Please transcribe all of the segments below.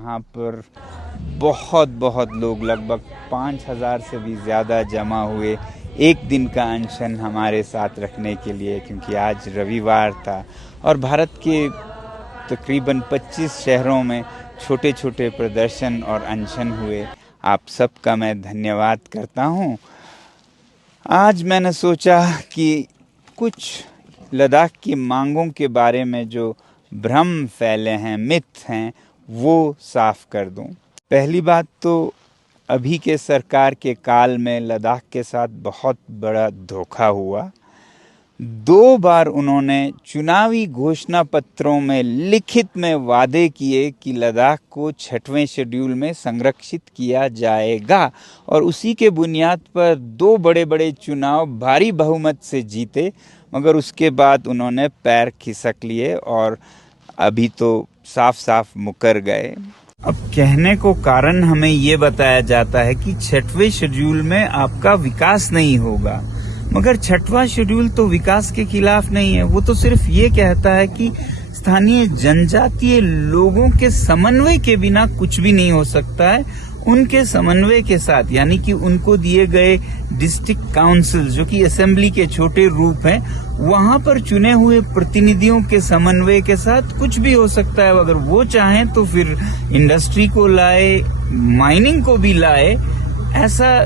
यहाँ पर बहुत लोग, लगभग 5,000 से भी ज़्यादा जमा हुए एक दिन का अनशन हमारे साथ रखने के लिए, क्योंकि आज रविवार था और भारत के तकरीबन 25 शहरों में छोटे छोटे प्रदर्शन और अनशन हुए। आप सबका मैं धन्यवाद करता हूँ। आज मैंने सोचा कि कुछ लद्दाख की मांगों के बारे में जो भ्रम फैले हैं, मिथ हैं, वो साफ कर दूं। पहली बात तो अभी के सरकार के काल में लद्दाख के साथ बहुत बड़ा धोखा हुआ। 2 बार उन्होंने चुनावी घोषणा पत्रों में लिखित में वादे किए कि लद्दाख को 6वें शेड्यूल में संरक्षित किया जाएगा और उसी के बुनियाद पर 2 बड़े चुनाव भारी बहुमत से जीते, मगर उसके बाद उन्होंने पैर खिसक लिए और अभी तो साफ मुकर गए। अब कहने को कारण हमें ये बताया जाता है कि 6वें शेड्यूल में आपका विकास नहीं होगा, मगर 6वां शेड्यूल तो विकास के खिलाफ नहीं है। वो तो सिर्फ ये कहता है कि स्थानीय जनजातीय लोगों के समन्वय के बिना कुछ भी नहीं हो सकता है। उनके समन्वय के साथ, यानी कि उनको दिए गए डिस्ट्रिक्ट काउंसिल जो कि असेंबली के छोटे रूप हैं, वहां पर चुने हुए प्रतिनिधियों के समन्वय के साथ कुछ भी हो सकता है। अगर वो चाहें तो फिर इंडस्ट्री को लाए, माइनिंग को भी लाए। ऐसा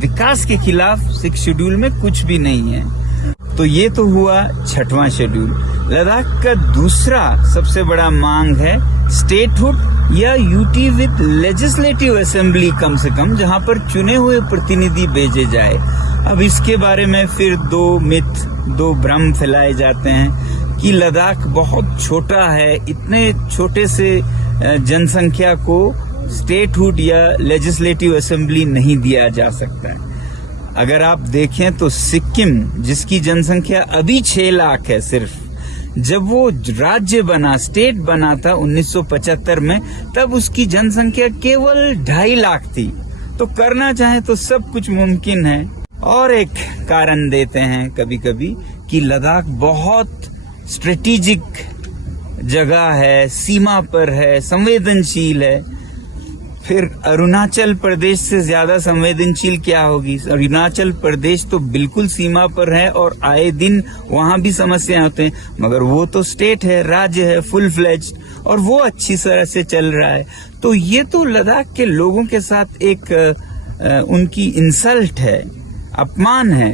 विकास के खिलाफ 6 शेड्यूल में कुछ भी नहीं है। तो ये तो हुआ 6वां शेड्यूल। लद्दाख का दूसरा सबसे बड़ा मांग है स्टेटहुड या यूटी विद लेजिस्लेटिव असेंबली, कम से कम जहां पर चुने हुए प्रतिनिधि भेजे जाए। अब इसके बारे में फिर 2 मिथ, 2 भ्रम फैलाए जाते हैं कि लद्दाख बहुत छोटा है, इतने छोटे से जनसंख्या को स्टेटहुड या लेजिस्लेटिव असेंबली नहीं दिया जा सकता है। अगर आप देखें तो सिक्किम, जिसकी जनसंख्या अभी 6 लाख है सिर्फ, जब वो राज्य बना, स्टेट बना था 1975 में, तब उसकी जनसंख्या केवल 2.5 लाख थी। तो करना चाहे तो सब कुछ मुमकिन है। और एक कारण देते हैं कभी कभी कि लद्दाख बहुत स्ट्रेटेजिक जगह है, सीमा पर है, संवेदनशील है। फिर अरुणाचल प्रदेश से ज्यादा संवेदनशील क्या होगी? अरुणाचल प्रदेश तो बिल्कुल सीमा पर है और आए दिन वहां भी समस्याएं होते हैं, मगर वो तो स्टेट है, राज्य है, फुल फ्लेज्ड, और वो अच्छी तरह से चल रहा है। तो ये तो लद्दाख के लोगों के साथ एक उनकी इंसल्ट है, अपमान है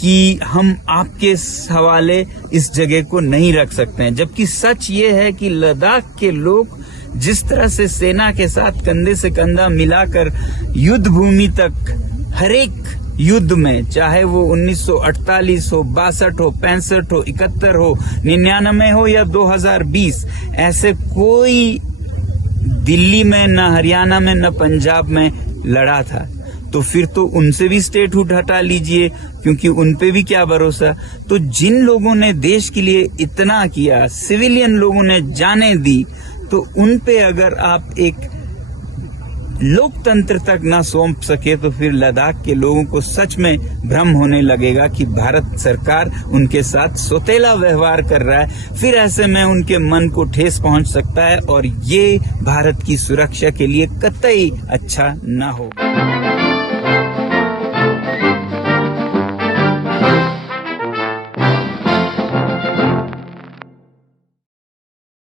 कि हम आपके हवाले इस जगह को नहीं रख सकते हैं। जबकि सच ये है कि लद्दाख के लोग जिस तरह से सेना के साथ कंधे से कंधा मिलाकर युद्ध भूमि तक, हर एक युद्ध में, चाहे वो 1948 हो, 62 हो, 65 हो, 71 हो, 99 हो या 2020, ऐसे कोई दिल्ली में, न हरियाणा में, न पंजाब में लड़ा था। तो फिर तो उनसे भी स्टेटहुड हटा लीजिए, क्योंकि उनपे भी क्या भरोसा। तो जिन लोगों ने देश के लिए इतना किया, सिविलियन लोगों ने जानें दी, तो उन पे अगर आप एक लोकतंत्र तक ना सौंप सके तो फिर लद्दाख के लोगों को सच में भ्रम होने लगेगा कि भारत सरकार उनके साथ सौतेला व्यवहार कर रहा है। फिर ऐसे में उनके मन को ठेस पहुंच सकता है और ये भारत की सुरक्षा के लिए कतई अच्छा ना होगा।